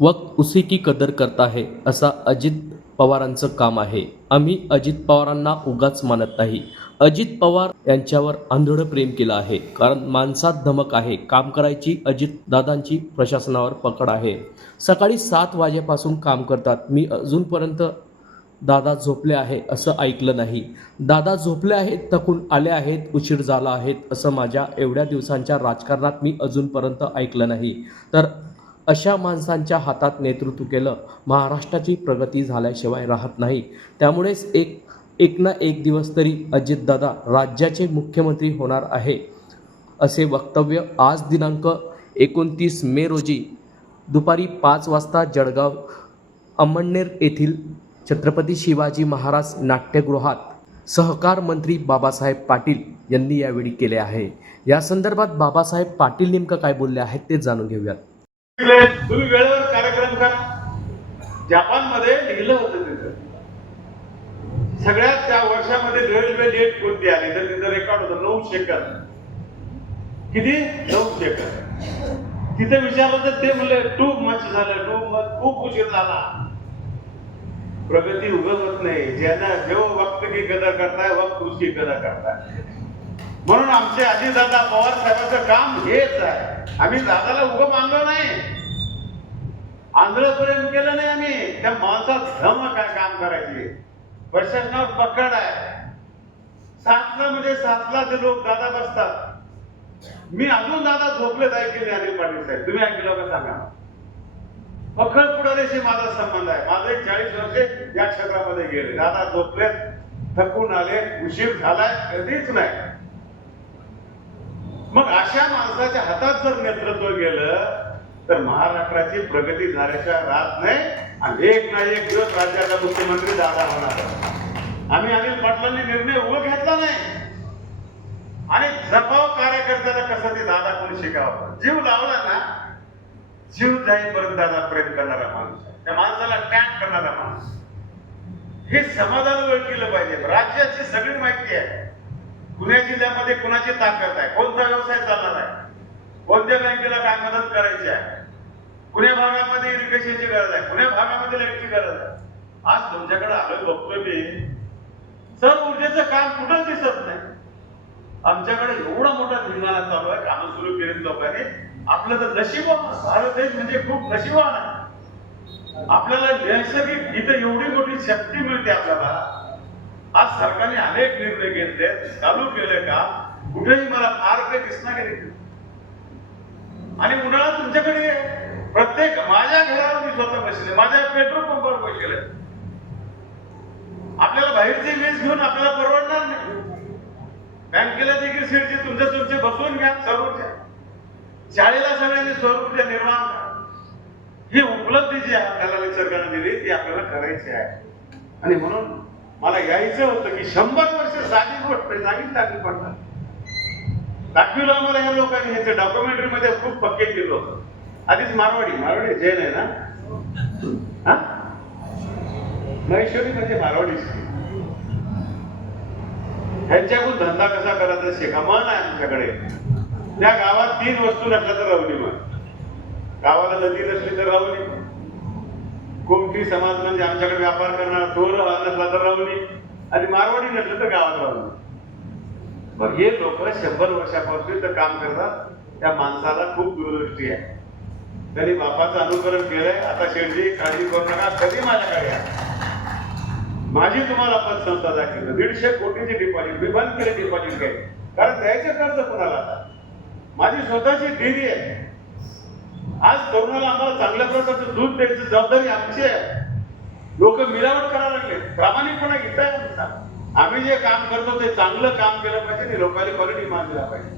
वक्त उसी की कदर करता है असा अजित पवारांचं काम आहे. आम्ही अजित पवारांना उगाच मानत नाही. अजित पवार यांच्यावर आंधळ प्रेम केलं आहे कारण माणसात धमक आहे काम करायची अजित दादांची प्रशासनावर पकड आहे. सकाळी सात वाजेपासून काम करतात. मी अजूनपर्यंत दादा झोपले आहे असं ऐकलं नाही. दादा झोपले आहेत तकून आले आहेत उशीर झाला आहेत असं माझ्या एवढ्या दिवसांच्या राजकारणात मी अजूनपर्यंत ऐकलं नाही. तर अशा माणसांच्या हातात नेतृत्व केलं महाराष्ट्राची प्रगती झाल्याशिवाय राहत नाही. त्यामुळेच एक एक ना एक दिवस तरी अजितदादा राज्याचे मुख्यमंत्री होणार आहे असे वक्तव्य आज दिनांक एकोणतीस मे रोजी दुपारी पाच वाजता जळगाव अमळनेर येथील छत्रपती शिवाजी महाराज नाट्यगृहात सहकार मंत्री बाबासाहेब पाटील यांनी यावेळी केले आहे. या संदर्भात बाबासाहेब पाटील नेमकं काय बोलले आहेत ते जाणून घेऊयात. तुम्ही वेळेवर कार्यक्रम करा. जपानमध्ये लिहिलं होतं तिथं. सगळ्यात त्या वर्षामध्ये रेल्वे लेट कोणती आली? तर तिथं रेकॉर्ड होतं नऊ सेकंद किती? नऊ सेकंद तिथे विचारलं तर ते म्हणले टू मच झालं टू मच खूप उशीर झाला. प्रगती उगवत नाही. ज्यांना जेव्हा वक्त की कदर करताय वक्त उसकी कदर करताय. म्हणून आमचे अजितदादा पवार साहेबांचं काम हेच आहे. आम्ही दादाला उभं मानलो नाही. आंधळ प्रेम केलं नाही आम्ही. त्या माणसात धम काय काम करायची? प्रशासनावर पकड आहे. सातला म्हणजे सातला ते लोक दादा बसतात. मी अजून दादा झोपले जाईल की नाही अनिल पाटील साहेब? तुम्ही ऐकलं का सांगा. पकड पुढाऱ्याशी माझा संबंध आहे. माझे चाळीस वर्षे या क्षेत्रामध्ये गेले. दादा झोपलेत थकून आले उशीर झालाय कधीच नाही. मग अशा माणसाच्या हातात जर नेतृत्व गेलं तर महाराष्ट्राची प्रगती झाल्याच्या राहत नाही आणि एक ना एक दिवस राज्याचा मुख्यमंत्री दादा होणार. आम्ही अनिल पाटलांनी निर्णय उभं घेतला नाही. आणि जपाव कार्यकर्त्याला कसं ते दादा कोणी शिकावं? जीव लावला ना जीव जाईपर्यंत दादा प्रेम करणारा माणूस त्या माणसाला टॅक करणारा माणूस हे समाजाला ओळखलं पाहिजे. राज्याची सगळी माहिती आहे. पुणे जिल्ह्यामध्ये कुणाची ताकद आहे? कोणता व्यवसाय चालणार आहे? कोणत्या बँकेला काय मदत करायची आहे? पुणे भागामध्ये इरिगेशनची गरज आहे. पुणे भागामध्ये लाईटची गरज आहे. आज तुमच्याकडे आलोय बघतोय मी. सर ऊर्जेचं काम कुठं दिसत नाही. आमच्याकडे एवढा मोठा धिंगाणा चालू आहे कामं सुरू केली लोकांनी. आपलं तर नशिबान भारत देश म्हणजे खूप नशिबान आहे. आपल्याला नैसर्गिक इथं एवढी मोठी शक्ती मिळते आपल्याला. आज सरकारने अनेक निर्णय घेतले. चालू केले का? कुठेही मला फार काही दिसणार गेले आणि उन्हाळा तुमच्याकडे प्रत्येक माझ्या घरावर मी स्वतः बसले माझ्या पेट्रोल पंपावर बसले आपल्याला बाहेरची वीज घेऊन आपल्याला परवडणार नाही. बँकेला देखील सीटचे तुमचे तुमचे बसवून घ्या सर्वच्या शाळेला सगळ्यांनी स्वरूपच्या निर्माण करा ही उपलब्धी जी आपल्याला निसर्गाने दिली ती आपल्याला करायची आहे. आणि म्हणून मला यायचं होतं की शंभर वर्ष साधी गोष्ट आहे, जागीच टाकली पडणार. दाखविलं आम्हाला या लोकांनी ह्याचं डॉक्युमेंटरी मध्ये खूप पक्के केलं होतं. आधीच मारवाडी मारवाडी जैन आहे ना? हा? महेश्वरी म्हणजे मारवाडीच ह्यांच्याकडून धंदा कसा करायचा शिका मन आहे आमच्याकडे. त्या गावात तीन वस्तू नसल्या तर राहुली मन गावाला नदी नसली तर राहुली कोमटी समाज म्हणजे आमच्याकडे व्यापार करणार चोर नसला तर राहुली आणि मारवाडी नसलं तर गावात राहुली मग हे लोक शंभर वर्षापासून तर काम करतात. त्या माणसाला खूप दूरदृष्टी आहे. त्यांनी बापाचं अनुकरण केलंय. आता शेठजी काळजी करू नका. कधी माझ्याकडे माझी तुम्हाला पतसंस्था दाखवली दीडशे कोटीचे डिपॉझिट मी बंद केले डिपॉझिट काय कारण द्यायचं कर्ज कुणाला आता? माझी स्वतःची धीरी आहे. आज तरुणाला आम्हाला चांगल्या प्रकारचं दूध द्यायची जबाबदारी आमची आहे. लोक मिलावट करायला लागले. प्रामाणिकपणा घेताय आमचा आम्ही जे काम करतो ते चांगलं काम केलं पाहिजे आणि लोकांनी क्वालिटी मान दिला पाहिजे.